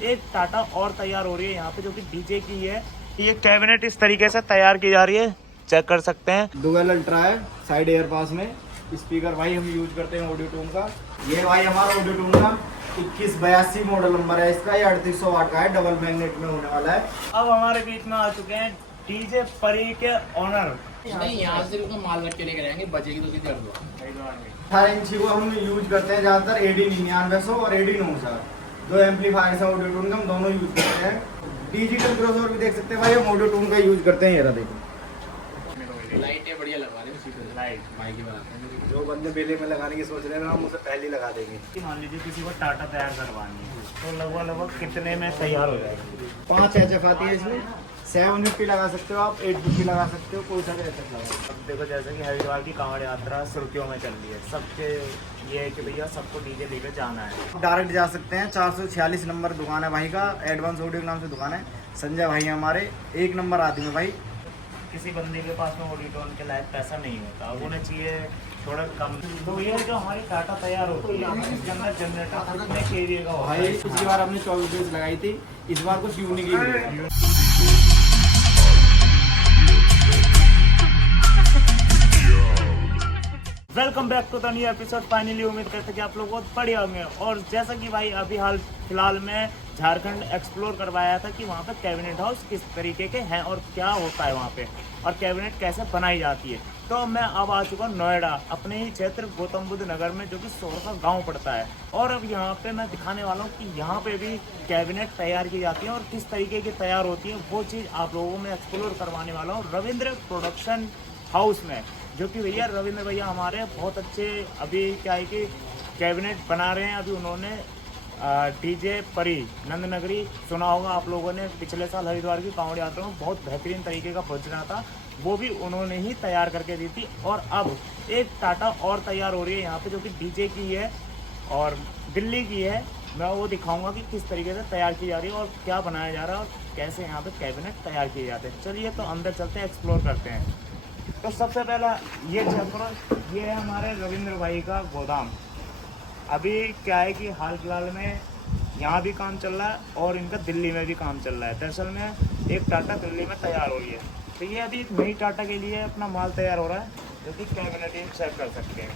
एक टाटा और तैयार हो रही है यहाँ पे जो कि डीजे की है। ये कैबिनेट इस तरीके से तैयार की जा रही है, चेक कर सकते हैं। डुअल अल्ट्रा है साइड एयर पास में। स्पीकर भाई हम यूज करते हैं ऑडियो टून का। ये भाई हमारा ऑडियो टून का 2182 मॉडल नंबर है इसका। ये 3800 वाट का है, डबल मैग्नेट में होने वाला है। अब हमारे बीच में आ चुके हैं डीजे परी के ऑनर। नहीं, यहाँ से उनका माल रख के लेकर आएंगे, बचेगी तो सीधे हरिद्वार। 18 इंची को हम यूज करते हैं ज्यादातर। AD 9900 और AD 9000 दो एम्पलीफायर है ऑडियो टून का, हम दोनों यूज करते हैं। डिजिटल क्रॉसओवर भी देख सकते हैं भाई, हम ऑडियो टून का यूज करते हैं। ये रहा देखो, लाइटें बढ़िया लगवा रहे हैं, लाइट भाई की बनाते हैं। जो बंदे बेले में लगाने की सोच रहे हैं ना, हम उसे पहले ही लगा देंगे। कि मान लीजिए किसी को टाटा तैयार करवानी है तो लगभग कितने में तैयार हो जाएगी? 5 HF आती है इसमें। 750 लगा सकते हो आप, 850 लगा सकते हो, कोई सा भी HF लगा। अब देखो जैसे कि हरिद्वार की कांवड़ यात्रा सुर्खियों में चल रही है, सबके ये है कि भैया सबको डीजे लेकर जाना है। डायरेक्ट जा सकते हैं। 446 नंबर दुकान है भाई का, एडवांस ऑडियो के नाम से दुकान है। संजय भाई हमारे 1 नंबर आदमी है भाई। किसी बंदे के पास में ऑडियोटोन के लायक पैसा नहीं होता, उन्हें चाहिए थोड़ा कम। तो ये जो हमारी टाटा तैयार होती है इसके अंदर जनरेटर कितने केवीए का होता भाई है? पिछली बार हमने 24 बेस लगाई थी, इस बार कुछ यूनिक ही मिलेगा। Welcome back to the new episode. Finally उम्मीद करते हैं कि आप लोग बहुत बढ़िया होंगे। और जैसा कि भाई अभी हाल फिलहाल में झारखंड एक्सप्लोर करवाया था कि वहाँ पे कैबिनेट हाउस किस तरीके के हैं और क्या होता है वहाँ पे, और कैबिनेट कैसे बनाई जाती है। तो मैं अब आ चुका हूँ नोएडा, अपने ही क्षेत्र गौतम बुद्ध नगर में, जो कि सोर का गाँव पड़ता है। और अब यहाँ पे मैं दिखाने वाला हूँ कि यहाँ पे भी कैबिनेट तैयार की जाती है और किस तरीके की तैयार होती है, वो चीज़ आप लोगों में एक्सप्लोर करवाने वाला हूँ रविंद्र प्रोडक्शन हाउस में। जो कि भैया रविंद्र भैया हमारे बहुत अच्छे अभी क्या है कि कैबिनेट बना रहे हैं। अभी उन्होंने डीजे परी नंदनगरी सुना होगा आप लोगों ने, पिछले साल हरिद्वार की कांवड़ यात्रा में बहुत बेहतरीन तरीके का भोजना था, वो भी उन्होंने ही तैयार करके दी थी। और अब एक टाटा और तैयार हो रही है यहाँ पे जो कि डीजे की है और दिल्ली की है। मैं वो दिखाऊंगा कि किस तरीके से तैयार की जा रही है और क्या बनाया जा रहा है और कैसे यहाँ पे कैबिनेट तैयार किए जाते हैं। चलिए तो अंदर चलते हैं, एक्सप्लोर करते हैं। तो सबसे पहला ये चेक करो, ये है हमारे रविंद्र भाई का गोदाम। अभी क्या है कि हाल फिलहाल में यहाँ भी काम चल रहा है और इनका दिल्ली में भी काम चल रहा है। दरअसल में एक टाटा दिल्ली में तैयार हो रही है, तो ये अभी नई टाटा के लिए अपना माल तैयार हो रहा है, जो कि कैबिनेट चेक कर सकते हैं।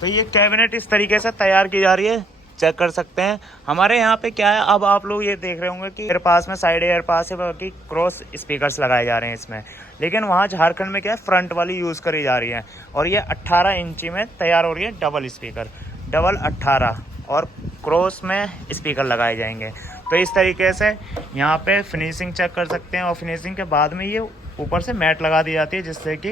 तो ये कैबिनेट इस तरीके से तैयार की जा रही है, चेक कर सकते हैं। हमारे यहाँ पे क्या है, अब आप लोग ये देख रहे होंगे कि एयर पास में साइड एयर पास है बाकी क्रॉस स्पीकर्स लगाए जा रहे हैं इसमें, लेकिन वहाँ झारखंड में क्या है फ्रंट वाली यूज़ करी जा रही है। और ये 18 इंची में तैयार हो रही है, डबल स्पीकर, डबल 18 और क्रॉस में स्पीकर लगाए जाएंगे। तो इस तरीके से यहाँ पे फिनिशिंग चेक कर सकते हैं। और फिनिशिंग के बाद में ये ऊपर से मैट लगा दी जाती है, जिससे कि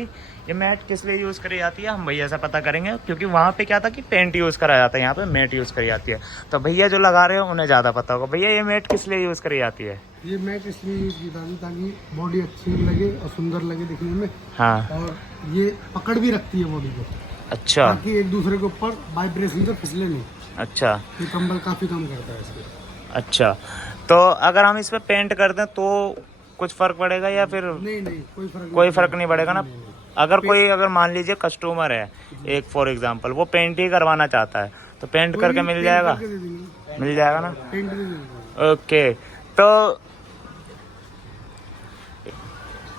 ये मैट किस लिए यूज़ करी जाती है हम भैया से पता करेंगे, क्योंकि वहाँ पे क्या था कि पेंट यूज़ करा जाता है, यहाँ पे मैट यूज़ करी जाती है। तो भैया जो लगा रहे हो उन्हें ज़्यादा पता होगा। भैया ये मैट किस लिए यूज़ करी जाती है? ये मैट इसलिए यूज की जाती है ताकि बॉडी अच्छी लगे और सुंदर लगे दिखने में। हाँ, और ये पकड़ भी रखती है बॉडी को, अच्छा ताकि एक दूसरे के ऊपर वाइब्रेशन से फिसले नहीं। अच्छा ये कंबल काफी कम करता है इसके। अच्छा। तो अगर हम इस पे पेंट कर दें तो कुछ फ़र्क पड़ेगा या फिर नहीं कोई फ़र्क नहीं पड़ेगा ना? अगर मान लीजिए कस्टमर है एक फॉर एग्जांपल, वो पेंट ही करवाना चाहता है तो पेंट करके मिल जाएगा? मिल जाएगा ना? पेंट भी देंगे। ओके।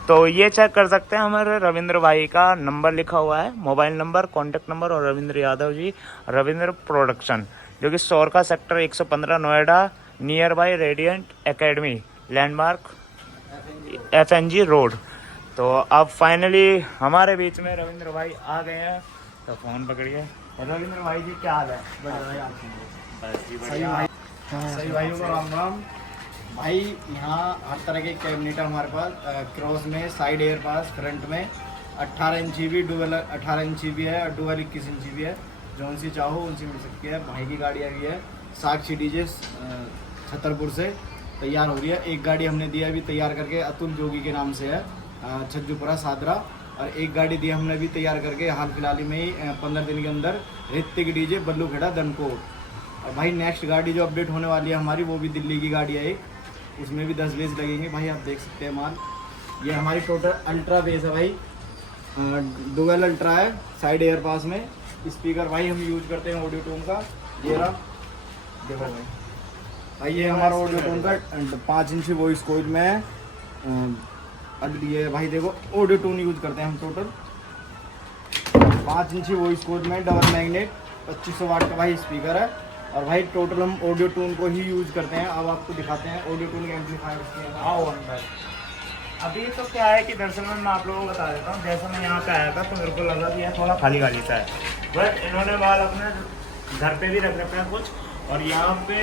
तो ये चेक कर सकते हैं, हमारे रविंद्र भाई का नंबर लिखा हुआ है, मोबाइल नंबर, कॉन्टेक्ट नंबर, और रविंद्र यादव जी, रविंद्र प्रोडक्शन, जो कि सोर का sector 115 Noida, near by radiant academy, landmark FNG road. तो अब फाइनली हमारे बीच में रविंद्र भाई आ गए हैं, तो फ़ोन पकड़िए। रविंद्र भाई जी क्या हाल है? बस जी बढ़िया। सही भाइयों को राम राम। भाई यहाँ हर तरह के कैबिनेट है हमारे पास, क्रॉस में, साइड एयर पास, फ्रंट में। 18 इंची भी, डुअल 18 इंची भी है और डुअल 21 इंची भी है। जौन सी चाहो उनसी मिल सकती है। भाई की गाड़ी आई है साक्षी डीजे छतरपुर से, तैयार हो रही है। एक गाड़ी हमने दिया अभी तैयार करके, अतुल जोगी के नाम से है, छज्जूपुरा सादरा। और एक गाड़ी दी हमने भी तैयार करके हाल फिलहाल में ही 15 दिन के अंदर, ऋतिक डीजे बल्लू खेड़ा दनकोट। और भाई नेक्स्ट गाड़ी जो अपडेट होने वाली है हमारी, वो भी दिल्ली की गाड़ी है एक, उसमें भी 10 बेस लगेंगे। भाई आप देख सकते हैं माल, ये हमारी टोटल अल्ट्रा बेस है भाई, डुअल अल्ट्रा है साइड एयर पास में। स्पीकर भाई हम यूज करते हैं ऑडियो टून का, ये रहा देखो भाई ये हमारा ऑडियो टोन का 5 इंची वॉइस कोइल में है। अब ये भाई देखो ऑडियो टोन यूज करते हैं हम टोटल 5 इंची वॉइस कोइल में, डबल मैग्नेट, 2500 वाट का भाई स्पीकर है। और भाई टोटल हम ऑडियो टोन को ही यूज करते हैं। अब आपको दिखाते हैं ऑडियो टोन के एम्पलीफायर। आओ अंदर। अभी तो क्या है कि दरअसल में मैं आप लोगों को बता देता हूँ, जैसे मैं यहाँ पे आया था तो मेरे को लगा कि यह थोड़ा खाली खाली सा है, बट इन्होंने माल अपने घर पे भी रख रखा है कुछ, और यहाँ पे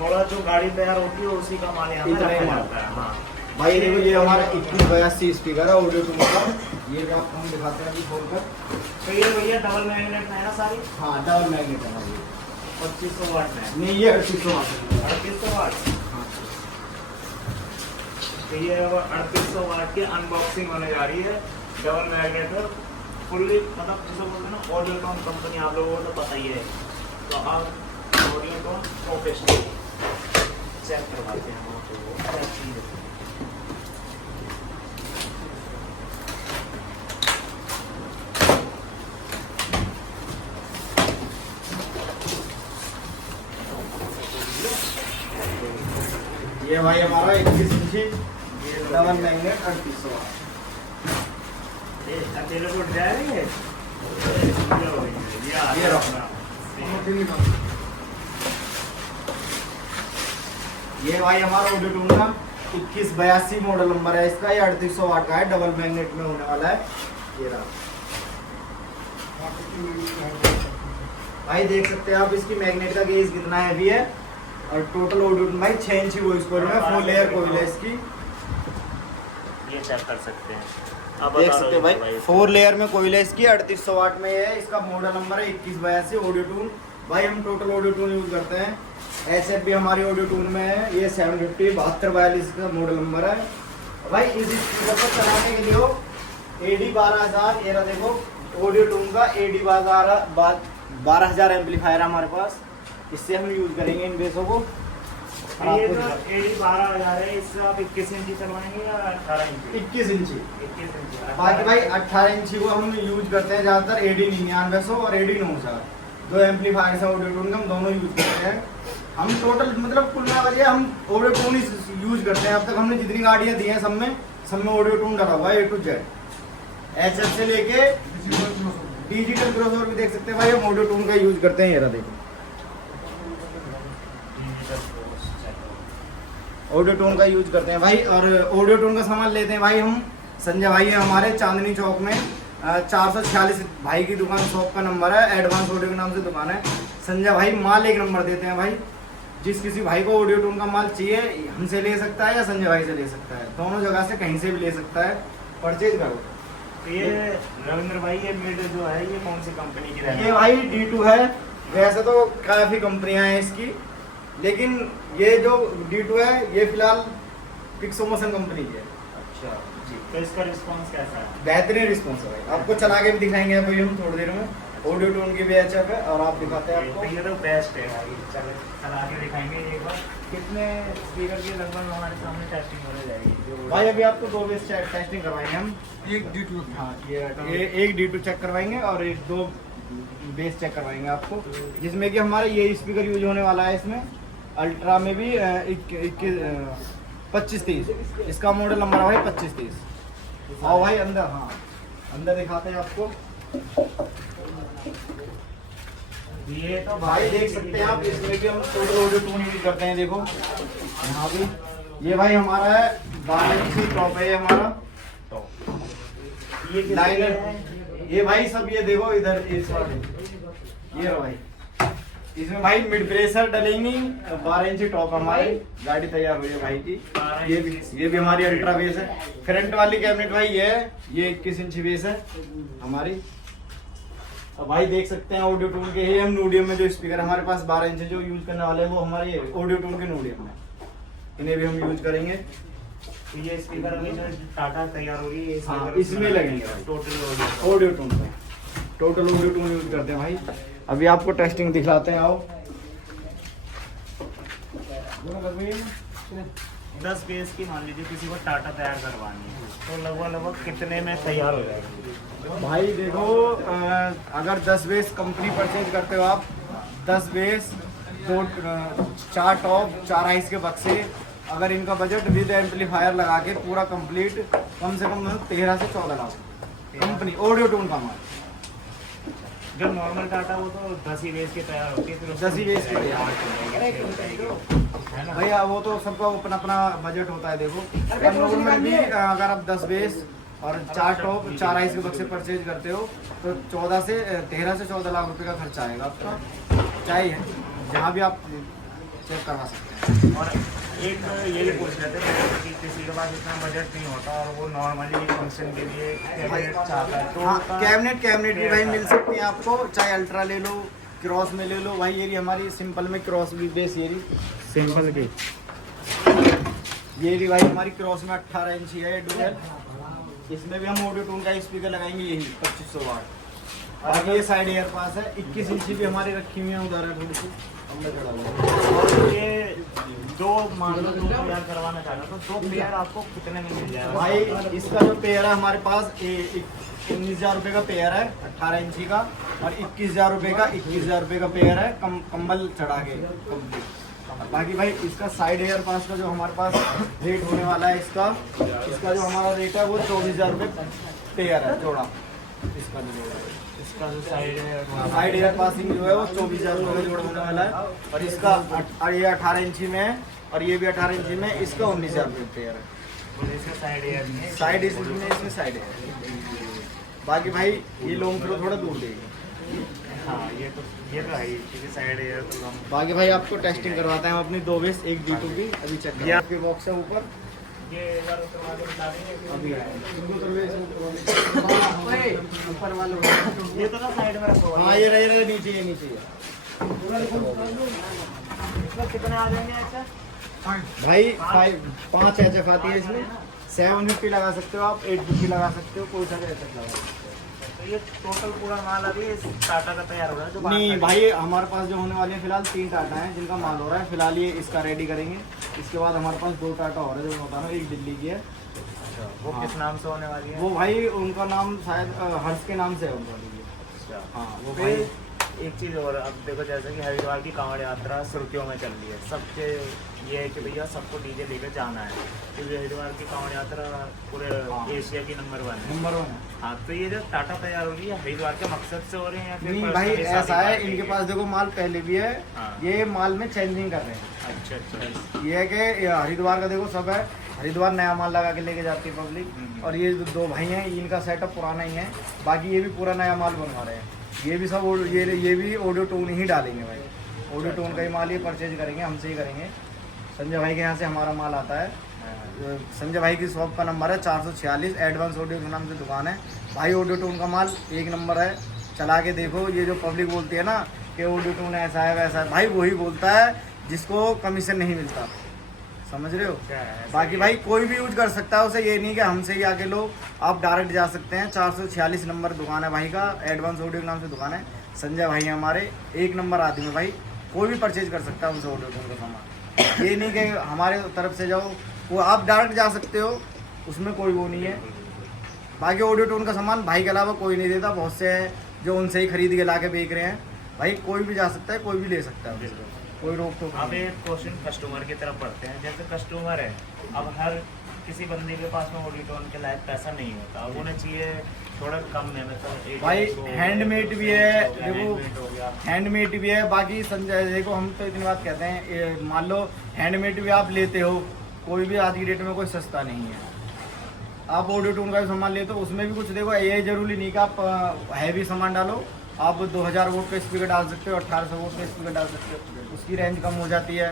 थोड़ा जो गाड़ी तैयार होती है उसी का माल यहाँ पे इतना ही रखा माल। जाता है। हाँ भाई देखो ये हमारा 2182 स्पीकर है ऑडियो टोन का। ये भी आपको हम दिखाते हैं अभी खोलकर। तो ये भैया डबल मैग्नेट है ना सारी? हाँ डबल मैग्नेट है भाई। 2500 वाट में। नहीं ये 3800 वाट है। 3800 वाट। तो ये 3800 वाट की अनबॉक्सिंग होने जा रही है। डबल मैग्नेट है फुल्ली, मतलब जिसे बोलते हैं ना ऑडियो टोन कंपनी, आप लोगों को तो पता ही है। तो आप ऑडियो टोन प्रोफेशनल चेक करवाते हैं वो, तो वो चीज़ है। ये भाई हमारा 21 इंची डबल मैग्नेट 3800 वाट। अकेले को जा रही है ये रखना। ये भाई हमारा ऑडियो टोन का 2182 मॉडल नंबर है इसका। ये 3800 वाट का है, डबल मैग्नेट में होने वाला है। ये रहा भाई, देख सकते हैं आप इसकी मैग्नेट का गेज कितना हैवी है। और टोटल ऑडियो टोन भाई 6 इंची वॉइस कोइल में, 4 लेयर कोइल है इसकी। ये चेक कर सकते हैं, आप देख बता सकते दो हैं भाई 4 लेयर में कोइल है इसकी। 3800 वाट में है। इसका मॉडल नंबर है 2182 ऑडियो टून। भाई हम टोटल ऑडियो टून यूज करते हैं। एसएफ भी हमारी ऑडियो टून में है। ये 750 7242 का मॉडल नंबर है। भाई इस स्पीकर को चलाने के लिए AD 12000, ये रहा देखो ऑडियो टून का AD 12000 एम्पलीफायर हमारे पास। इससे हम यूज करेंगे इन बेसों को। ये तो AD 12000 है, इससे आप 21 इंची चलवाएंगे या 18 इंची? 21 इंची। 21 इंची। बाकी भाई 18 इंची को हम यूज करते हैं ज़्यादातर। AD 9900 और AD 9000 दो एम्पलीफायर है ऑडियो टून का, हम दोनों यूज करते हैं। हम टोटल मतलब कुल मिला कर हम ऑडियो टून ही यूज करते हैं। अब तक हमने जितनी गाड़ियाँ दी हैं सब में ऑडियो टून डाला हुआ है A to Z। HF से लेके डिजिटल क्रॉसओवर भी देख सकते हैं भाई, हम ऑडियो टून का यूज करते हैं। ये रहा देखो ऑडियो टोन का यूज करते हैं भाई। और ऑडियो टोन का सामान लेते हैं भाई हम, संजय भाई है हमारे चांदनी चौक में 446 भाई की दुकान, शॉप का नंबर है, एडवांस ऑडियो के नाम से दुकान है। संजय भाई माल एक नंबर देते हैं भाई। जिस किसी भाई को ऑडियो टोन का माल चाहिए हमसे ले सकता है या संजय भाई से ले सकता है, दोनों जगह से कहीं से भी ले सकता है। परचेज करो। तो ये रविंद्र भाई ये मिड जो है ये कौन सी कंपनी की है? ये भाई D2 है। वैसे तो काफ़ी कंपनियां हैं इसकी, लेकिन ये जो D2 है ये फिलहाल पिक्सोमोशन कंपनी की है। अच्छा जी, तो इसका रिस्पांस कैसा है? बेहतरीन रिस्पॉन्स है भाई। आपको चला के भी दिखाएंगे अभी हम थोड़ी देर में। ऑडियो टोन की भी HF है और आप दिखाते हैं आपको। ये तो बेस्ट है भाई, चला के दिखाएंगे एक बार। कितने स्पीकर की लगभग हमारे सामने टेस्टिंग होने जाएगी जो भाई अभी आपको 2 बेस टेस्टिंग करवाएंगे हम। एक D2 हाँ ये एक D2 चेक करवाएंगे और 2 बेस चेक करवाएंगे आपको, जिसमें कि हमारा ये स्पीकर यूज होने वाला है। इसमें अल्ट्रा में भी 2530 इसका मॉडल नंबर है भाई 2530। आओ भाई अंदर, हाँ अंदर दिखाते हैं आपको। ये तो भाई देख सकते हैं आप, इसमें भी हम टोटल ऑडियो टून यूज करते हैं। देखो यहाँ भी ये भाई हमारा है 12 इंची टॉप है हमारा ये लाइनर। ये भाई सब ये देखो इधर इस वाले ये रहा भाई। इसमें भाई मिड प्रेशर डलेंगी। 12 इंची टॉप हमारी गाड़ी तैयार हुई है भाई की। ये भी हमारी अल्ट्रा बेस है। फ्रंट वाली कैबिनेट भाई ये 21 इंची बेस है हमारी। और भाई देख सकते हैं ऑडियो टून के ही हम नूडियम में जो स्पीकर हमारे पास 12 इंच जो यूज करने वाले हैं वो हमारे ऑडियो टून के नूडियम में, इन्हें भी हम यूज करेंगे। तो ये स्पीकर अभी जो टाटा तैयार होगी ये हाँ, इसमें लगेंगे भाई। टोटल ऑडियो टून में टोटल ऑडियो टून यूज करते हैं भाई। अभी आपको टेस्टिंग दिखलाते हैं, आओ। 10 बेस की मान लीजिए किसी को टाटा तैयार करवानी है तो लगभग कितने में तैयार हो जाएगी? भाई देखो अगर 10 बेस कंपनी परचेज करते हो आप, 10 बेस 4 टॉप 4 आइस के बक्से। अगर इनका बजट विद एम्पलीफायर लगा के पूरा कंप्लीट कम से कम 13 से 14 लाख कंपनी ऑडियो टून का माल। जो नॉर्मल टाटा वो तो 10 ही बेस की तैयार होती है, फिर 10 ही बेस की तैयार है ना। भैया वो तो सबका अपना अपना बजट होता है। देखो नॉर्मल भी अगर आप 10 बेस और 4 टॉप 4 आइस के बक्से परचेज करते हो तो 13 से 14 लाख रुपए का खर्चा आएगा आपका। चाहिए जहाँ भी आप चेक करवा सकते हैं। और एक ये भी पूछ रहे थे कि किसी के पास इतना बजट नहीं होता और वो नॉर्मली फंक्शन के लिए कैबिनेट चाहता है तो हाँ, कैबिनेट भी भाई मिल सकती है आपको, चाहे अल्ट्रा ले लो, क्रॉस में ले लो। भाई ये हमारी सिंपल में क्रॉस भी बेस ये सिंपल की ये भाई हमारी क्रॉस में 18 इंची है डुअल। इसमें भी हम ऑडियो टून का स्पीकर लगाएंगे यही 2500 वाट। और ये साइड एयर पास है 21 इंची भी हमारी रखी हुई है उदाहरण थोड़ी सी और ये दो मान लो 2 पेयर करवाना चाह रहे हो तो 2 पेयर आपको कितने में मिल जाएगा? भाई इसका जो पेयर है हमारे पास 19,000 रुपये का पेयर है 18 इंची का, और 21,000 रुपये का पेयर है कंबल चढ़ा के कंप्लीट। बाकी भाई इसका साइड एयर पास का जो हमारे पास रेट होने वाला है इसका जो हमारा रेट है वो 24,000 रुपये पेयर है जोड़ा। इसका जो साइड एयर पासिंग जो है वो 24,000 रुपये का जोड़ा होने वाला है। और इसका और ये 18 इंची में है और ये भी 18 इंची में, इसका 19,000 रुपये पेयर है। साइड एयर में इसमें साइड एयर। बाकी भाई ये लॉन्ग थ्रो थोड़ा दूर देगी। हाँ ये तो है ही, क्योंकि साइड एयर तो हम बाकी भाई आपको टेस्टिंग करवाते हैं हम अपनी 2 बेस 1 D2 की। अभी चेक ये आपके बॉक्स है ऊपर ये इधर उतरवा के बता देंगे। अभी ऊपर वाले ये तो ना साइड में रखो। हाँ ये रहे नीचे ये इसमें कितने आ जाएंगे ऐसा? भाई 5 HF आती है इसमें। 750 लगा सकते हो आप, 850 लगा सकते हो, कोई सा HF लगा सकते हो। तो ये टोटल पूरा माल अभी टाटा का तैयार हो रहा है जो नहीं भाई हमारे पास जो होने वाले हैं फिलहाल 3 टाटा हैं जिनका माल हो रहा है। फिलहाल ये इसका रेडी करेंगे, इसके बाद हमारे पास 2 टाटा हो रहे हैं जो मैं बता रहा हूँ। एक दिल्ली की है। वो किस नाम से होने वाली है? वो भाई उनका नाम शायद हर्ष के नाम से है उनका। हाँ वो भाई एक चीज़ और, अब देखो जैसे कि हरिद्वार की कांवड़ यात्रा सुर्खियों में चल रही है सबके, ये है कि भैया सबको डीजे लेकर जाना है क्योंकि हरिद्वार की कांवड़ यात्रा पूरे एशिया की नंबर 1 है। नंबर 1 है। हाँ तो ये जो टाटा तैयार हो रही है हरिद्वार के मकसद से हो रही है या फिर नहीं भाई personally ऐसा है, शादी इनके पार्टी पास देखो माल पहले भी है। हाँ। ये माल में चेंजिंग कर रहे हैं। अच्छा अच्छा ये है कि हरिद्वार का देखो सब है, हरिद्वार नया माल लगा के लेके जाती है पब्लिक। और ये जो 2 भाई हैं इनका सेटअप पुराना ही है, बाकी ये भी पूरा नया माल बनवा रहे हैं। ये भी सब ये भी ऑडियो टोन ही डालेंगे भाई। ऑडियो टोन का ही माल ये परचेज करेंगे, हमसे ही करेंगे। संजय भाई के यहाँ से हमारा माल आता है। संजय भाई की शॉप का नंबर है 446, एडवांस ऑडियो के नाम से दुकान है। भाई ऑडियो टोन का माल 1 नंबर है, चला के देखो। ये जो पब्लिक बोलती है ना कि ऑडियो टोन ऐसा है वैसा है, भाई वही बोलता है जिसको कमीशन नहीं मिलता, समझ रहे हो। बाकी भाई कोई भी यूज कर सकता है उसे, ये नहीं कि हमसे ही आके लो, आप डायरेक्ट जा सकते हैं। 446 नंबर दुकान है भाई का, एडवांस ऑडियो के नाम से दुकान है। संजय भाई हमारे 1 नंबर आदमी है भाई, कोई भी परचेज कर सकता है उनसे ऑडियो टोन का सामान। ये नहीं कि हमारे तरफ से जाओ, वो आप डायरेक्ट जा सकते हो, उसमें कोई वो नहीं है। बाकी ऑडियो टोन का सामान भाई के अलावा कोई नहीं देता, बहुत से हैं जो उनसे ही खरीद के ला के बेच रहे हैं। भाई कोई भी जा सकता है, कोई भी ले सकता है, कोई रोक टोक अब एक क्वेश्चन कस्टमर की तरफ बढ़ते हैं। जैसे कस्टमर है, अब हर किसी बंदे के पास में ऑडियो टोन के लायक पैसा नहीं होता, अब उन्हें चाहिए थोड़ा कम में, मतलब भाई हैंडमेड भी है, देखो हो गया हैंडमेड भी है। बाकी संजय देखो हम तो इतनी बात कहते हैं, मान लो हैंडमेड भी आप लेते हो, कोई भी आज की डेट में कोई सस्ता नहीं है। आप ऑडियो टोन का भी सामान लेते हो, उसमें भी कुछ देखो, ये जरूरी नहीं कि आप हैवी सामान डालो। आप 2000 वोट का स्पीकर डाल सकते हो, 1800 वोट का स्पीकर डाल सकते हो, उसकी रेंज कम हो जाती है।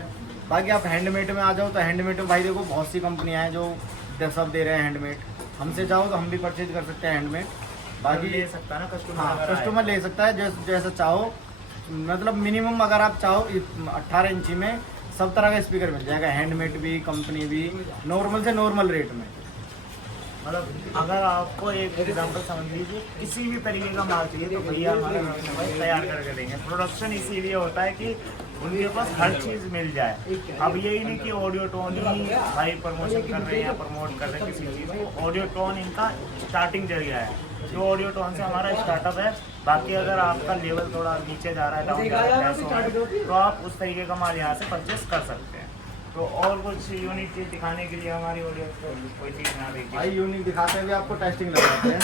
बाकी आप हैंडमेड में आ जाओ तो हैंडमेड में भाई देखो बहुत सी कंपनियां हैं जो सब दे रहे हैं हैंडमेड। हमसे जाओ तो हम भी परचेज कर सकते हैं हैंडमेड। बाकी ले सकता है ना कस्टमर। हाँ अगर आए। कस्टमर ले सकता है जैसा चाहो, मतलब मिनिमम अगर आप चाहो 18 इंची में सब तरह का स्पीकर मिल जाएगा, हैंडमेड भी, कंपनी भी, नॉर्मल से नॉर्मल रेट में। मतलब अगर आपको एक एग्जांपल समझ लीजिए, किसी भी तरीके का माल चाहिए तो भैया हमारे भाई तैयार करके देंगे। प्रोडक्शन इसीलिए होता है कि उनके पास हर चीज़ मिल जाए। अब यही नहीं कि ऑडियो टोन ही भाई प्रमोशन कर रहे हैं या प्रमोट कर रहे हैं किसी चीज़ को, ऑडियो टोन इनका स्टार्टिंग जरिया है। जो ऑडियो टोन से हमारा स्टार्टअप है। बाकी अगर आपका लेवल थोड़ा नीचे जा रहा है, डाउन जा रहा है, पैसों में, तो आप उस तरीके का माल यहाँ से परचेस कर सकते हैं। तो और कुछ यूनिक चीज़ दिखाने के लिए हमारी ऑडियंस को कोई चीज़ ना देखिए भाई यूनिक दिखाते हैं भी आपको, टेस्टिंग लगाते हैं।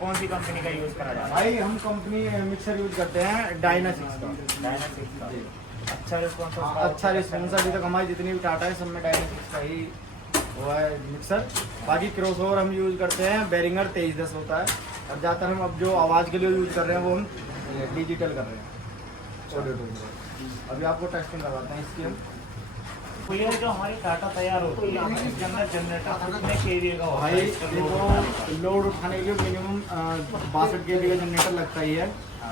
कौन सी कंपनी का यूज़ करा जाता है? भाई हम कंपनी मिक्सर यूज करते हैं डायनासिक्स का। डायनासिक्स का। अच्छा रिस्पॉन्स अच्छा रिस्पॉन्स अभी तक हमारी जितनी भी टाटा है सब में डायनासिक्स का ही वो है मिक्सर। बाकी क्रॉसओवर हम यूज करते हैं बेरिंगर 2310 होता है। और ज़्यादातर हम अब जो आवाज़ के लिए यूज कर रहे हैं वो हम डिजिटल कर रहे हैं ऑडियो टूल। अभी आपको टेस्टिंग करवाते हैं इसकी हम। तो ये जो हमारी टाटा तैयार होती है, इसके अंदर जनरेटर कितने केवीए का होता है? भाई इसका लोड देखो उठाने का? लोड उठाने के लिए मिनिमम 62 kV का जनरेटर लगता ही है।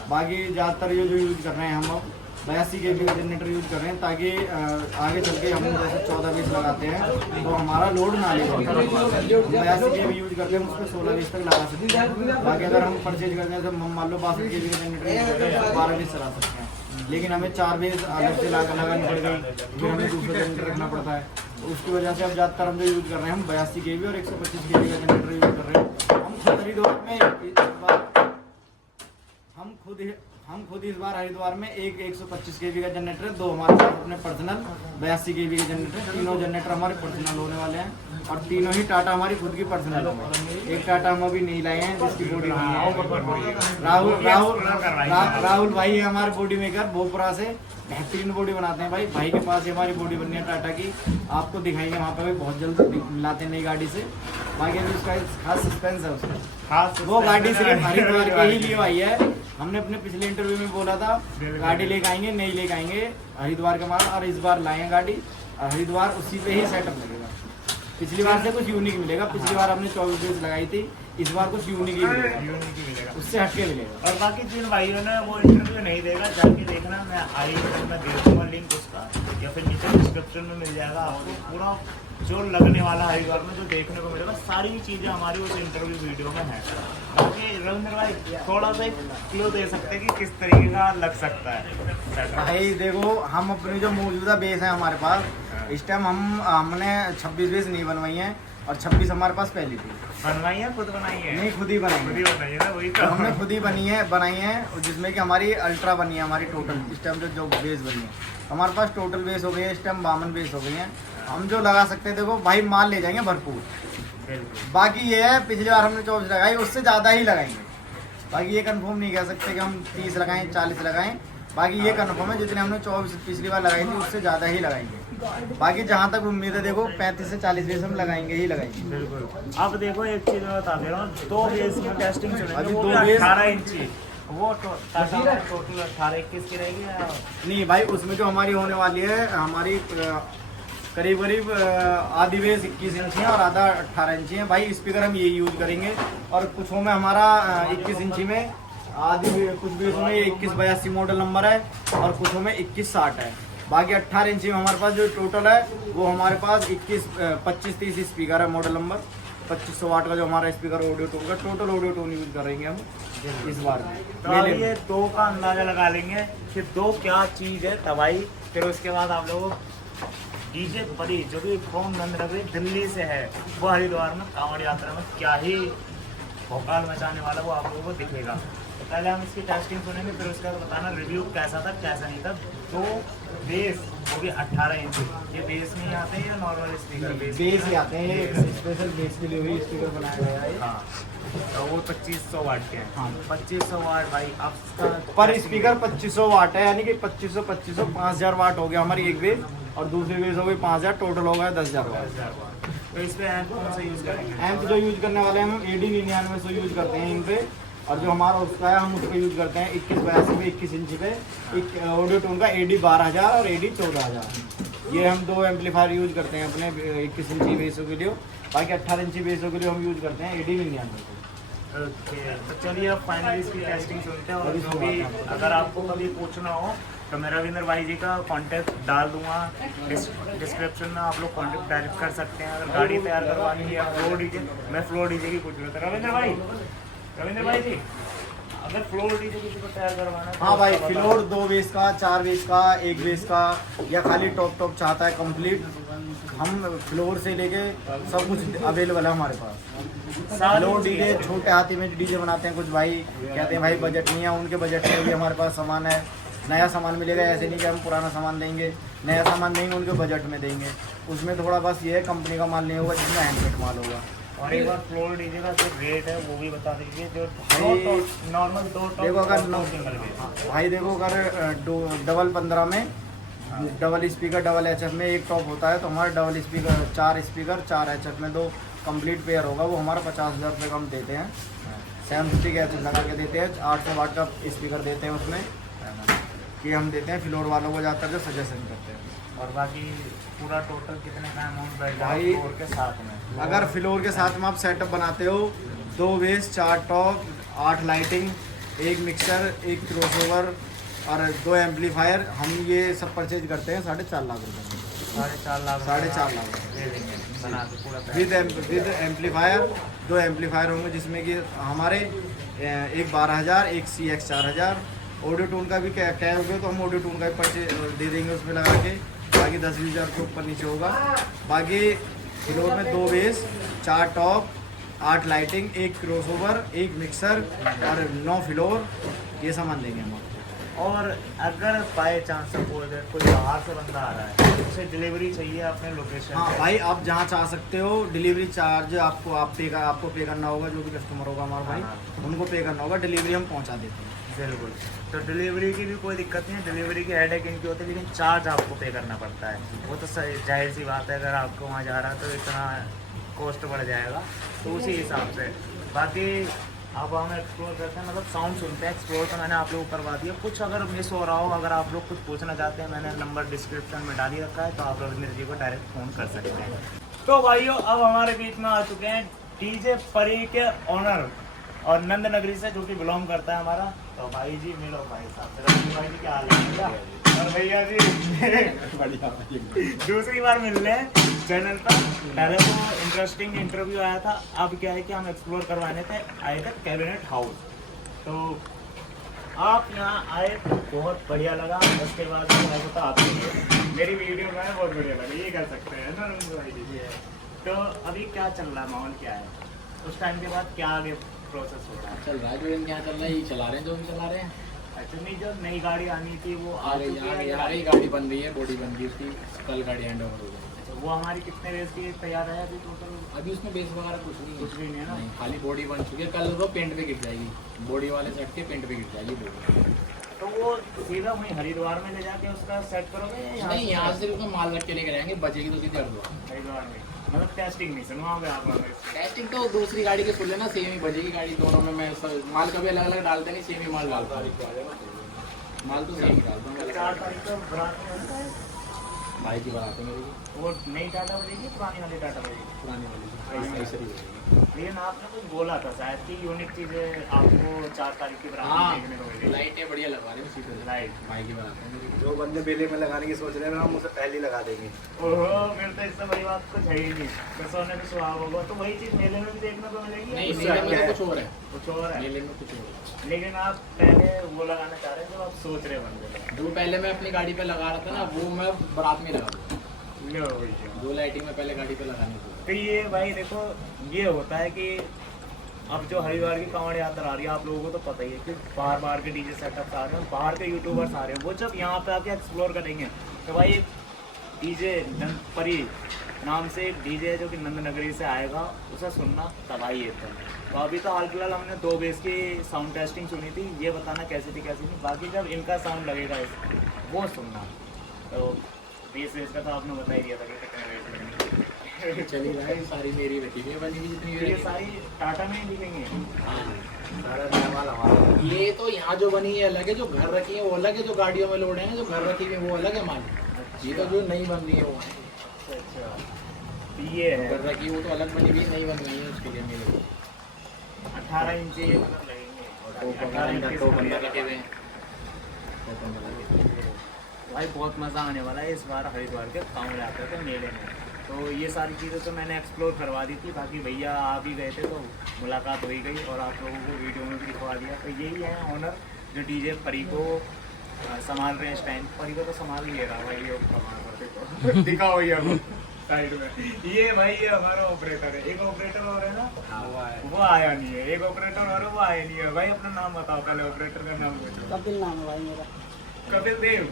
बाकी ज़्यादातर ये जो यूज कर रहे हैं हम अब 82 kV का जनरेटर यूज कर रहे हैं, ताकि आगे चल के हम जैसे 14-20 लगाते हैं तो हमारा लोड ना ले। 82 kV यूज करते हैं, हम उस पर 16-20 तक लगा सकते हैं। बाकी अगर हम परचेज करते हैं तो मान लो 62 kV का जनरेटर यूज करते हैं 12-20 चला सकते हैं। लेकिन हमें 4 बेस अलग से लगानी पड़ गई, फिर हमें दूसरा जनरेटर रखना पड़ता है। तो उसकी वजह से अब ज़्यादातर हम जो यूज़ कर रहे हैं हम 82 kV और 125 kV का जनरेटर यूज़ कर रहे हैं। हम खुद इस बार हरिद्वार में एक 125 kV का जनरेटर, 2 हमारे पास अपने पर्सनल 82 kV के जनरेटर, तीनों जनरेटर हमारे पर्सनल होने वाले हैं। और तीनों ही टाटा हमारी खुद की पर्सनल है। एक टाटा हम अभी नहीं लाए हैं जिसकी बॉडी नहीं है। राहुल भाई है हमारे बॉडी मेकर, भोपरा से बेहतरीन बॉडी बनाते हैं। भाई के पास ही हमारी बॉडी बननी है टाटा की, आपको दिखाएंगे वहाँ पे भी बहुत जल्द मिलाते हैं नई गाड़ी से। बाकी अभी उसका खास सस्पेंस है उसका, खास वो गाड़ी सिर्फ हरिद्वार के ही लिए आई है। हमने अपने पिछले इंटरव्यू में बोला था गाड़ी लेके आएंगे, नहीं लेके आएंगे हरिद्वार का माल, और इस बार लाए गाड़ी और हरिद्वार उसी पे ही सेटअप लगेगा। पिछली बार से कुछ यूनिक मिलेगा, पिछली बार हमने 24 बेस लगाई थी, इस बार कुछ यूनिक ही मिलेगा, उससे हटके मिलेगा। और बाकी जिन भाइयों ने वो इंटरव्यू नहीं देगा, जाके देखना, मैं आई में दे दूंगा लिंक उसका, या फिर नीचे डिस्क्रिप्शन में मिल जाएगा आपको। पूरा जो लगने वाला हरिद्वार में जो देखने को मिलेगा, सारी चीज़ें हमारी उस इंटरव्यू वीडियो में है। बाकी रविंद्र भाई थोड़ा सा क्लू दे सकते हैं कि किस तरीके का लग सकता है? भाई देखो, हम अपनी जो मौजूदा बेस है हमारे पास इस टाइम हमने 26 बेस नहीं बनवाई हैं, और 26 हमारे पास पहली थी। बनवाई है, खुद बनाई है? नहीं, खुद ही बनाई खुद ही है। बनाई है ना, वही तो हमने खुद ही बनाई है, जिसमें कि हमारी अल्ट्रा बनी है। हमारी टोटल इस टाइम जो बेस बनी है हमारे पास टोटल बेस हो गई है इस टाइम 52 बेस हो गई हैं। हम जो लगा सकते हैं, देखो भाई माल ले जाएंगे भरपूर। बाकी ये है, पिछली बार हमने 24 लगाई, उससे ज़्यादा ही लगाएंगे। बाकी ये कंफर्म नहीं कह सकते कि हम 30 लगाएं 40 लगाएं। बाकी ये कंफर्म है, जितने हमने 24 पिछली बार लगाई थी उससे ज़्यादा ही लगाएंगे। बाकी जहाँ तक उम्मीद है, देखो 35 से 40 बेस हम लगाएंगे ही लगाएंगे। बिल्कुल। अब देखो एक चीज़ मैं बता दे रहा हूँ, 2 बेस की टेस्टिंग चलेगी, अभी वो 2 भी बेस 18 इंची, वो टोटल 18-21 की रहेगी या? नहीं भाई, उसमें जो हमारी होने वाली है, हमारी करीब आधी बेस 21 इंची है और आधा 18 इंची है। भाई स्पीकर हम ये यूज करेंगे, और कुछ में हमारा 21 इंची में आधी कुछ बेस में 2182 मॉडल नंबर है, और कुछ में 2160 है। बाकी 18 इंची में हमारे पास जो टोटल है वो हमारे पास 2530 स्पीकर है मॉडल नंबर। 2500 वाट का जो हमारा स्पीकर ऑडियो टोन का, टोटल ऑडियो टोन यूज करेंगे हम इस बार। तो अब ये 2 का अंदाजा लगा लेंगे कि 2 क्या चीज़ है तबाही। फिर उसके बाद आप लोग डीजे परी जो भी फ्रॉम नंदनगरी दिल्ली से है, वो हरिद्वार में कांवड़ यात्रा में क्या ही भोकाल मचाने वाला वो आप लोगों को दिखेगा। तो पहले हम इसकी टेस्टिंग सुनेंगे, फिर उसके बाद बताना रिव्यू कैसा था कैसा नहीं था। 2 बेस, वो भी 18 इंच, ये बेस नहीं आते हैं या नॉर्मल स्पीकर? बेस ही आते हैं, ये स्पेशल बेस के लिए भी स्पीकर बनाया गया है। हाँ, तो वो 2500 वाट के हैं। हाँ। 2500 वाट भाई, अब इसका पर स्पीकर 2500 वाट है, यानी कि 2500 5000 वाट हो गया हमारी एक बेस, और दूसरी बेस हो गई 5000, टोटल हो गया 10,000 वाट। तो इस पे एम्प कौन सा यूज करेंगे? एम्प जो यूज करने वाले हैं हम AD 9900 यूज करते हैं इन पे, और जो हमारा उसका है हम उसको यूज करते हैं 2182 पे 21 इंची पे। एक ऑडियो टोन का AD 12000 और AD 14000। ये हम 2 एम्पलीफायर यूज करते हैं अपने 21 इंची बेसों के लिए। बाकी 18 इंची बेसों के लिए हम यूज करते हैं AD 9900। ओके, तो चलिए अब फाइनली इसकी टेस्टिंग सुनते हैं। और जो भी अगर आपको कभी पूछना हो तो मैं रविंद्र भाई जी का कांटेक्ट डाल दूंगा डिस्क्रिप्शन में, आप लोग कांटेक्ट डायरेक्ट कर सकते हैं। अगर गाड़ी तैयार करवानी है या फ्लोर डीजे, मैं फ्लोर डीजे की पूछ रहा था। रविंद्र भाई जी, अगर फ्लोर डीजे किसी को तैयार करवाना है तो हाँ भाई, उसका बता- फ्लोर 2 बेस का, 4 बेस का, 1 बेस का, या खाली टॉप चाहता है कंप्लीट, हम फ्लोर से लेके सब कुछ अवेलेबल है हमारे पास। सारी फ्लोर चीज़ें। डीजे छोटे हाथी में डीजे बनाते हैं कुछ भाई, कहते हैं भाई बजट नहीं है, उनके बजट में भी हमारे पास सामान है, नया सामान मिलेगा। ऐसे नहीं कि हम पुराना सामान देंगे, नया सामान देंगे उनके बजट में देंगे। उसमें थोड़ा बस ये है कंपनी का माल नहीं होगा, जिसमें हैंडमेड माल होगा। और एक बार फ्लोर डीजे का जो रेट है वो भी बता दीजिए, जो भाई, नॉर्मल 2 टॉप देखो अगर और 2 सिंगल बेस। भाई देखो अगर डबल 15 में डबल स्पीकर डबल एचएफ में एक टॉप होता है, तो हमारा डबल स्पीकर 4 स्पीकर 4 एचएफ में 2 कंप्लीट पेयर होगा, वो हमारा 50,000 रुपये का हम देते हैं। 750 का एचएफ लगा के देते हैं, 800 वाट का स्पीकर देते हैं उसमें, कि हम देते हैं फ्लोर वालों को ज़्यादातर जो सजेशन करते हैं। और बाकी पूरा टोटल कितने का अमाउंट बैठा है भाई, फ्लोर के साथ में? अगर फ्लोर के साथ में आप सेटअप बनाते हो, 2 base 4 top 8 lighting 1 mixer 1 crossover और 2 एम्पलीफायर, हम ये सब परचेज करते हैं 4.5 लाख रुपये में। 4.5 लाख 4.5 लाख दे देंगे बना के पूरा विद एम्पलीफायर। 2 एम्पलीफायर होंगे जिसमें कि हमारे एक 12,000 एक CX 4000। ऑडियो टून का भी क्या होगा, तो हम ऑडियो टून का भी परचेज दे देंगे उसमें लगा के, बाकी 10-20 हज़ार के ऊपर नीचे होगा। बाकी फ्लोर में 2 base 4 top 8 lighting 1 crossover 1 mixer और 9 फ्लोर, ये सामान देंगे हम आपको। और अगर बाय चांस सपोज कोई बाहर से बंदा आ रहा है, उसे डिलीवरी चाहिए अपने लोकेशन हाँ पे। भाई, आप जहाँ चाह सकते हो, डिलीवरी चार्ज आपको पे करना होगा, जो भी कस्टमर होगा हमारा भाई, हाँ। उनको पे करना होगा, डिलीवरी हम पहुँचा देते हैं। बिल्कुल। तो डिलीवरी की भी कोई दिक्कत नहीं है, डिलीवरी की हेडेक इनकी होती है, लेकिन चार्ज आपको पे करना पड़ता है। वो तो जाहिर सी बात है, अगर आपको वहाँ जा रहा है तो इतना कॉस्ट बढ़ जाएगा, तो उसी हिसाब से। बाकी अब हम एक्सप्लोर करते हैं, मतलब साउंड सुनते हैं। एक्सप्लोर तो मैंने आप लोगों को करवा दिया, कुछ अगर मिस हो रहा हो, अगर आप लोग कुछ पूछना चाहते हैं, मैंने नंबर डिस्क्रिप्शन में डाल ही रखा है, तो आप लोग जी को डायरेक्ट फ़ोन कर सकते हैं। तो भाइयों, अब हमारे बीच में आ चुके हैं डीजे परी के ऑनर और नंद नगरी से, जो कि बिलोंग करता है हमारा। तो भाई जी मिलो, भाई साहब से। भाई जी क्या हाल है? और भैया जी दूसरी बार मिल रहे हैं चैनल पर। पहले तो इंटरेस्टिंग इंटरव्यू आया था, अब क्या है कि हम एक्सप्लोर करवाने थे आए थे कैबिनेट हाउस। तो आप यहाँ आए तो बहुत बढ़िया लगा, उसके बाद तो आपको मेरी वीडियो में बहुत बढ़िया लगा, ये कर सकते हैं ना भाई जी। तो अभी क्या चल रहा है, माहौल क्या है, उस टाइम के बाद क्या आगे प्रोसेस हो रहा है? चल रहा है जो इनके यहाँ चल रहा है, ये चला रहे हैं जो हम चला रहे हैं। अच्छा, नहीं जो नई गाड़ी आनी थी वो आ गई आ गई गाड़ी बन रही है, बॉडी बन गई उसकी, कल गाड़ी हैंड ओवर हो गई। अच्छा, वो हमारी कितने रेस की तैयार है अभी टोटल? अभी उसमें बेस वगैरह कुछ नहीं है, कुछ भी नहीं है ना? नहीं, खाली बॉडी बन चुकी है। कल वो पेंट पे गिर जाएगी, बॉडी वाले सेट के पेंट पे गिर जाएगी बॉडी। तो वो सीधा वहीं हरिद्वार में ले जाके उसका सेट करोगे या नहीं, यहाँ से उसमें माल रख के लेकर आएंगे, बचेगी तो सीधे हरिद्वार। हरिद्वार में? मतलब टेस्टिंग नहीं सुनवाओगे आप हमें? टेस्टिंग तो दूसरी गाड़ी के खुले ना, सेम ही बजेगी गाड़ी दोनों में। मैं माल कभी अलग अलग डालते नहीं, सेम ही माल डालता हूँ। माल तो सेम ही डालता हूँ। 4 तारीख को बारात में होता है, भाई की बात है मेरी, वो नई टाटा बजेगी पुरानी वाली टाटा बजेगी? पुरानी वाली ऐसे ही बजेगी। लेकिन आपने कुछ बोला था शायद कि यूनिक चीज़ें आपको 4 तारीख की बारात हाँ, में देखने को मिलेगी। लाइटें बढ़िया लगवा रहे हैं सीधे लाइट। भाई की बात है मेरी। जो बंदे बेले में लगाने की सोच रहे हैं ना, हम उसे पहले ही लगा देंगे। ओहो, फिर तो इससे बड़ी बात कुछ है ही नहीं। तो सोने पे सुहाग होगा, तो वही चीज़ मेले में भी देखने को मिलेगी? नहीं, उससे मेले अलग में है? तो कुछ और है, कुछ और है। मेले में कुछ और है। लेकिन आप पहले वो लगाना चाह रहे हैं जो आप सोच रहे बंदे जो पहले मैं अपनी गाड़ी पे लगा रहा था ना, वो मैं बारात में लगा दूँ। लो भैया। जो लाइटिंग में पहले गाड़ी पे लगानी थी। तो ये भाई देखो, ये होता है कि अब जो हरिद्वार की कांवड़ यात्रा आ रही है, आप लोगों को तो पता ही है कि बाहर बाहर के डीजे सेटअप्स आ रहे हैं, बाहर के यूट्यूबर्स आ रहे हैं। वो जब यहाँ पे आके एक्सप्लोर करेंगे तो भाई डीजे नंद परी नाम से एक डीजे है जो कि नंद नगरी से आएगा, उसे सुनना तबाही है। तो अभी तो हाल फिलहाल हमने 2 बेस की साउंड टेस्टिंग सुनी थी, ये बताना कैसी थी कैसी नहीं। बाकी जब इनका साउंड लगेगा वो सुनना। तो बेस वेस का तो आपने बता ही दिया था कि कितने बेस लगेंगे। चली रहा है, सारी मेरी बेटी में बनी हुई जितनी ये मेरी। सारी टाटा में ही दिखेंगे। हाँ, सारा नया माल हमारा। ये तो यहाँ जो बनी है अलग है, जो घर रखी है वो अलग है, जो गाड़ियों में लोड है जो घर रखी है वो अलग है माल। ये तो जो नई बन रही है वो है। अच्छा, तो ये है घर रखी है वो तो अलग बनी हुई, नई बन रही है उसके लिए मेरे को। 18 इंची मतलब लगेंगे। तो 18 इंची तो से बंदा बढ़िया लगे हुए हैं। तो बंदा लगे हुए हैं। भाई बहुत मज़ा आने वाला है इस बार हरिद्वार के कांवड़ यात्रा के मेले में। तो ये सारी चीज़ें तो मैंने एक्सप्लोर करवा दी थी, बाकी भैया आ भी गए थे तो मुलाकात हो ही गई और आप लोगों को वीडियो में भी दिखवा दिया। तो यही है ऑनर जो डीजे परी को संभाल रहे हैं इस टाइम। परी को तो संभाल ही ले रहा भाई, ये कमाल करते तो दिखाओ ये साइड में। ये भाई ये हमारा ऑपरेटर है, एक ऑपरेटर और है ना वो आया नहीं है, एक ऑपरेटर और है, वो आया नहीं है। भाई अपना नाम बताओ पहले, ऑपरेटर का नाम पूछो। कपिल नाम है भाई मेरा। कपिल देव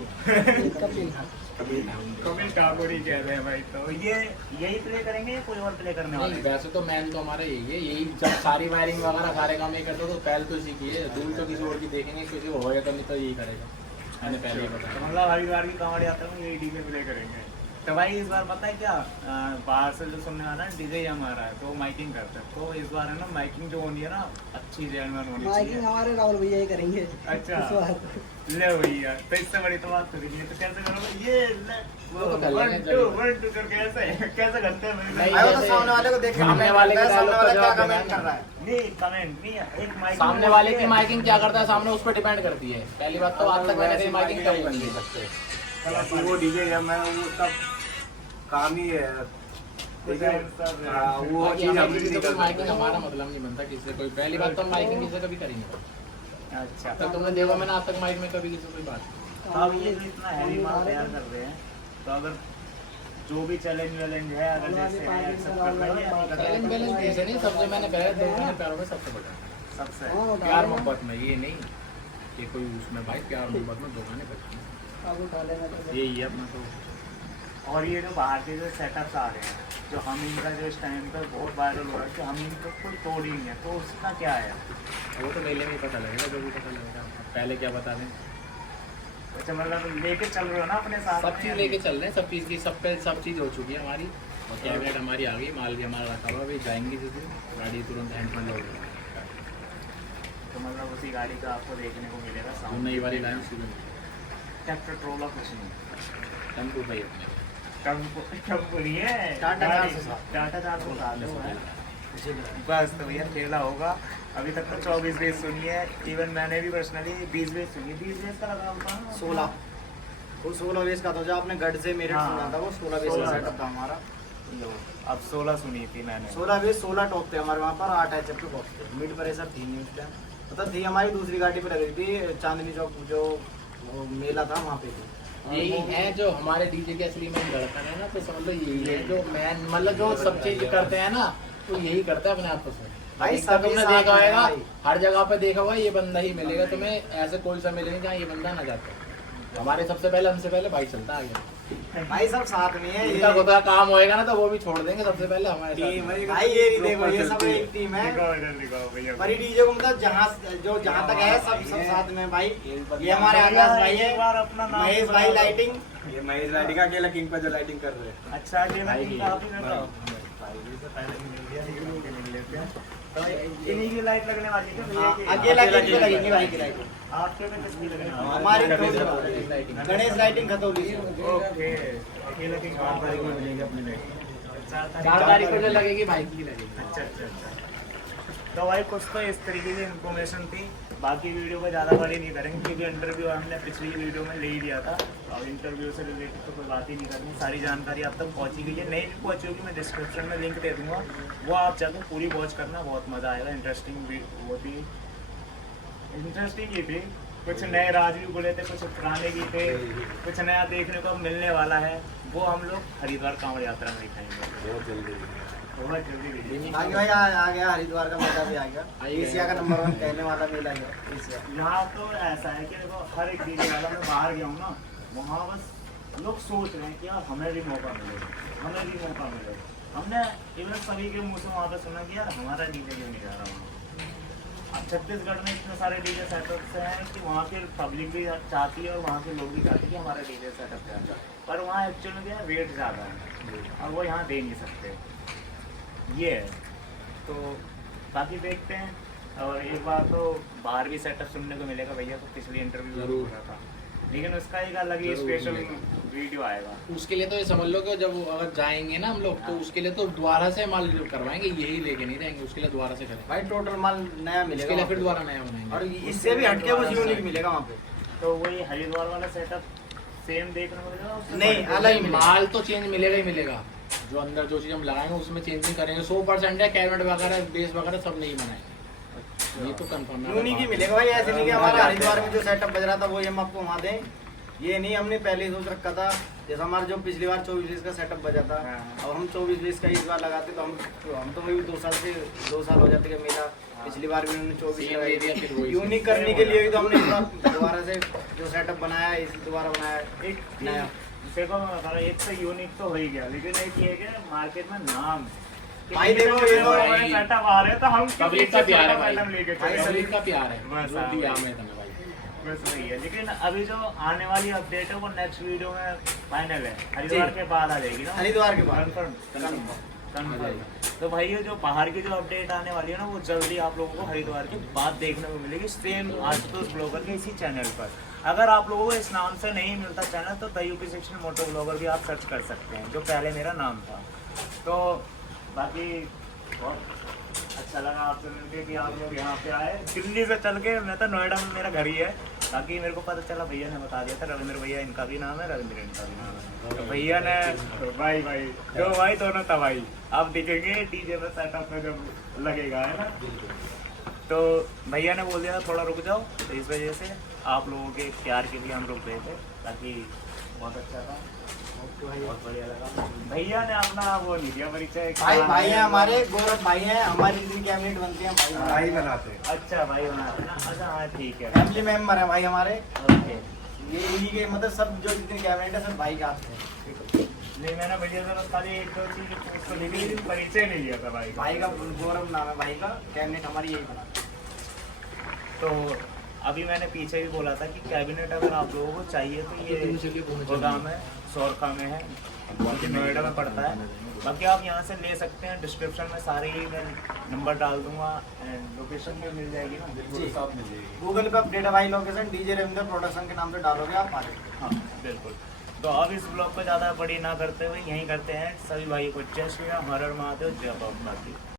कपिल कपिल ठाकुर ही कहते हैं भाई। तो ये यही प्ले करेंगे या कोई और प्ले करने वाले नहीं, हैं? वैसे तो मैन तो हमारा यही है, यही जब सारी वायरिंग वगैरह सारे काम ये करते हो तो पहले तो इसी की है, दूर तो किसी और की देखेंगे, किसी को होएगा तो नहीं तो यही करेगा, मैंने पहले ही तो बताया। मतलब हरिद्वार की कांवड़ यात्रा में यही डीजे प्ले करेंगे। तो भाई इस बार पता है क्या, बाहर से जो सुनने वाला है डीजे हमारा है तो माइकिंग करते हैं। तो इस बार है ना माइकिंग जो होनी है ना अच्छी जेन्युइन होनी माइकिंग चाहिए। हमारे राहुल भैया ही करेंगे अच्छा इस बार। ले भैया, तो इससे बड़ी तो बात करी नहीं। तो कैसे करोगे ये वो तो कर लेंगे, 1 2 करके कैसे करते हैं नहीं, भाई? भाई वो तो जैसे सामने वाले को देख के सामने comment वाले करता के है, सामने डायलॉग का वाला क्या जवाब कमेंट देना कर रहा है। नहीं कमेंट नहीं, एक माइक सामने वाले की माइकिंग क्या करता है सामने उस पर डिपेंड करती है। पहली बात तो आज तक मैंने कहीं माइकिंग कभी नहीं की सकते। वो डीजे है, मैं वो सब काम ही है, ठीक है। हाँ, वो बाकी चीज हमें हम किसी नहीं से कोई कर माइकिंग सकते। हमारा मतलब नहीं बनता किसी से कोई। पहली बात तो हम माइकिंग किसी से कभी करेंगे। अच्छा तो तुमने देखा मैंने आज तक माइक में कभी किसी से कोई बात अब ये जो इतना हैवी माल तैयार कर रहे हैं तो अगर जो भी चैलेंज वैलेंज है अगर जैसे है एक्सेप्ट कर रहे हैं या नहीं कर रहे चैलेंज हैं? बैलेंस ऐसे नहीं, सबसे मैंने कहा दो मैंने प्यारों में सबसे बड़ा सबसे प्यार मोहब्बत में, ये नहीं कि कोई उसमें भाई प्यार मोहब्बत में धोखा नहीं करते, अब उठा लेना तो यही है अपना। तो और ये जो बाहर के जो सेटअप्स आ रहे हैं जो हम इनका जो इस टाइम पर बहुत वायरल हो रहा है कि हम इनका कोई तोड़ ही नहीं है, तो उसका क्या है? वो तो मेले में ही पता लगेगा, जो भी पता लगेगा। पहले क्या बता दें, अच्छा मतलब लेके चल रहे हो ना अपने साथ सब में? चीज़ लेके चल रहे हैं, सब चीज़ की सब पे सब चीज़ हो चुकी है हमारी। और कैबिनेट हमारी आ गई, माल भी हमारा रखा हुआ, अभी जाएंगी जिस दिन गाड़ी तुरंत हैंड में लोग तो मतलब उसी गाड़ी का आपको देखने को मिलेगा हम साउंड नई वाली लाइन शुरू ट्रैक्टर ट्रोला कुछ नहीं, टेम्पो भाई अपने टम्पो नहीं है, टाटा गाड़ी, 407 टाटा 407 वो है। बस तो भैया खेला होगा। अभी तक तो 24 बेस सुनी है, इवन मैंने भी पर्सनली 20 बेस सुनी। 20 बेस का लगा होता है 16 वो 16 बेस का था जो आपने गढ़ से मेरठ हाँ। सुना था, वो 16 बेस का 16 सेटअप था हमारा। लो अब 16 सुनी थी मैंने। 16 बेस 16 टॉप थे हमारे वहाँ पर, 8 एचएफ के बॉक्स थे, मिड प्रेशर थी नहीं उस टाइम, मतलब थी हमारी दूसरी गाड़ी पे लगी थी चांदनी चौक जो वो मेला था वहाँ पे थी। यही है जो हमारे डीजे के असली में धड़कन है ना, तो समझ लो यही है जो मैन मतलब जो सब चीज करते हैं ना, तो यही करता है अपने आपस में। भाई इसका सभी तुमने साथ देखा में होगा, भाई। हर जगह पे देखा होगा ये बंदा ही मिलेगा तुम्हें, ऐसे कोई सा मिलेगा जहाँ ये बंदा ना जाता। हमारे सबसे पहले हमसे पहले भाई चलता आ गया, भाई सब साथ में है इनका खुद का काम होएगा ना तो वो भी छोड़ देंगे सबसे पहले हमारे टीम साथ। है, भाई ये नहीं देखो, ये सब एक टीम है। दिखाओ इधर दिखाओ भैया। परी डीजे को मतलब जहाँ तक है सब साथ में भाई। ये हमारे आकाश भाई एक है, बार अपना नाम महेश तो भाई बताओ। लाइटिंग, ये महेश लाइटिंग का अकेला किंग पर जो लाइटिंग कर रहे हैं। अच्छा अकेला भाई किंग की का आप ही बताओ। भाई जी से पहले मिल लिया, लेकिन उनके मिल लेते हैं। तो इन्हीं की लाइट लगने वाली है भैया की? अकेला किंग पे लगेंगी भाई की लाइटिंग। आपके में किसकी लगने वाली है? हमारी गणेश लाइटिंग। गणेश लाइटिंग खतौली से। ओके अकेला किंग 4 तारीख में मिलेगी अपनी लाइट। 4 तारीख को जो लगेगी भाई की लगेगी। अच्छा अच्छा अच्छा। तो भाई कुछ तो इस तरीके की इन्फॉर्मेशन थी, बाकी वीडियो को ज़्यादा बड़ी नहीं करेंगे क्योंकि इंटरव्यू हमने पिछली वीडियो में ले ही लिया था और इंटरव्यू से रिलेटेड तो कोई बात ही नहीं करनी। सारी जानकारी आप तक पहुंची गई है, नहीं भी पहुंची होगी मैं डिस्क्रिप्शन में लिंक दे दूंगा, वो आप जाकर पूरी वॉच करना, बहुत मज़ा आएगा। इंटरेस्टिंग भी वो थी, इंटरेस्टिंग ही थी, कुछ नए राज भी बोले थे, कुछ पुराने भी थे, कुछ नया देखने को मिलने वाला है, वो हम लोग हरिद्वार कांवड़ यात्रा में दिखाएंगे बहुत जल्दी बहुत जल्दी। आगे भाई आ गया हरिद्वार का मेला भी आ गया, आइए। एशिया का नंबर 1 कहने वाला मेला है एशिया। यहाँ तो ऐसा है कि देखो हर एक डीजे वाला मैं बाहर गया हूँ ना, वहाँ बस लोग सोच रहे हैं कि यार हमें भी मौका मिले, हमें भी मौका मिले। हमने इवन सभी के मुँह से वहाँ पे सुना कि यार हमारा डीजे क्यों नहीं जा रहा वहाँ। अब छत्तीसगढ़ में इतने सारे डीजे सेटअप्स हैं कि वहाँ की पब्लिक भी चाहती है और वहाँ के लोग भी चाहते हैं कि हमारा डीजे सेटअप जाए, पर वहाँ एक्चुअल में क्या है वेट ज़्यादा है और वो यहाँ दे नहीं सकते, ये है। तो बाकी देखते हैं। और एक बार तो बाहर भी सेटअप सुनने को मिलेगा भैया, तो पिछली इंटरव्यू में जरूर। बोला था, लेकिन उसका एक अलग ही जरूर स्पेशल मिलेगा। वीडियो आएगा। उसके लिए तो ये समझ लो कि जब अगर जाएंगे ना हम लोग तो उसके लिए तो दोबारा से माल करवाएंगे, यही लेके नहीं जाएंगे, उसके लिए दोबारा से करेंगे। भाई टोटल माल नया उसके मिलेगा लिए वहाँ फिर पे। दोबारा नया बनाएंगे। और इससे भी हटके कुछ यूनिक मिलेगा वहाँ पे। तो वही हरिद्वार वाला सेटअप सेम देखने को मिलेगा उससे नहीं, बढ़ के? अलग नहीं, माल तो चेंज मिलेगा ही मिलेगा, जो अंदर जो चीज़ हम लगाएंगे उसमें चेंज नहीं करेंगे। 100% है, कैबिनेट वगैरह बेस वगैरह सब नहीं बनाएंगे, ये तो कंफर्म है। यूनिक ही मिलेगा भाई, ऐसे नहीं कि हमारा हरिद्वार में जो सेटअप बज रहा था वही हम आपको वहाँ दें, ये नहीं हमने पहले ही सोच रखा था। जैसा हमारा जो पिछली बार 24-20 का सेटअप बजा था, अब हम 24-20 का इस बार लगाते तो हम तो वही 2 साल हो जाते कि मेरा पिछली बार भी उन्होंने 24 लगाई। यूनिक करने के लिए भी तो हमने इस बार दोबारा से जो सेटअप बनाया है इसी दोबारा बनाया है एक नया। देखो एक तो यूनिक तो हो ही गया, लेकिन एक ये है कि मार्केट में नाम भाई देखो ये तो सेटअप आ रहे हैं, तो हम पब्लिक का प्यार है भाई, मैडम लेके भाई चले पब्लिक का प्यार है, बस, जो हाँ दिया भाई। हमें तुम्हें भाई। बस वही है। लेकिन अभी जो आने वाली अपडेट है वो नेक्स्ट वीडियो में फाइनल है, हरिद्वार के बाद आ जाएगी ना, हरिद्वार के बाद कंफर्म। तो भाई ये जो बाहर की जो अपडेट आने वाली है ना, वो जल्दी आप लोगों को हरिद्वार के बाद देखने को मिलेगी, सेम आशुतोष ब्लॉगर के इसी चैनल पर। अगर आप लोगों को इस नाम से नहीं मिलता चैनल, तो the UP section moto blogger भी आप सर्च कर सकते हैं, जो पहले मेरा नाम था। तो बाकी बहुत अच्छा लगा आपसे मिलके कि आप लोग यहाँ पे आए दिल्ली से चल के। मैं तो नोएडा में मेरा घर ही है, बाकी मेरे को पता चला, भैया ने बता दिया था, रविंद्र भैया इनका भी नाम है, रविंद्र इनका भी नाम है। तो भैया ने भाई दो भाई दोनों तबाही आप दिखेंगे डीजे में सेटअप में जब लगेगा, है ना। तो भैया ने बोल दिया था थोड़ा रुक जाओ, तो इस वजह से आप लोगों के प्यार के लिए हम रुक गए थे, ताकि बहुत अच्छा था, बहुत बढ़िया लगा। भैया ने अपना वो नहीं दिया परिचय, भाई हैं हमारे, गौरव भाई हैं हमारी, जितनी कैबिनेट बनती है भाई बनाते हैं। अच्छा भाई बनाते हैं ना, अच्छा हाँ ठीक है, फैमिली मेंबर है भाई हमारे, ओके। ये इन्हीं के मतलब सब जो जितनी कैबिनेट है सब भाई का हाथ है। नहीं मैंने भैया से बस खाली एक दो चीज उसको ली थी, लेकिन परिचय नहीं लिया था भाई भाई का गौरव नाम है भाई का, कैबिनेट हमारी यही बना। तो अभी मैंने पीछे भी बोला था कि कैबिनेट अगर आप लोगों को चाहिए तो ये गोदाम है, सोरखा में है, जो नोएडा में पड़ता है। बाकी आप यहाँ से ले सकते हैं, डिस्क्रिप्शन में सारे ही मैं नंबर डाल दूंगा एंड लोकेशन भी मिल जाएगी ना, जी गूगल पे अपडेट है भाई, लोकेशन डीजे रविंद्र प्रोडक्शन के नाम से डालोगे आप आ जाएंगे। हाँ बिल्कुल। तो अब इस ब्लॉग को ज़्यादा बड़ी ना करते हुए यहीं करते हैं। सभी भाइयों को जय श्री राम, हर हर महादेव, जय बाबा की।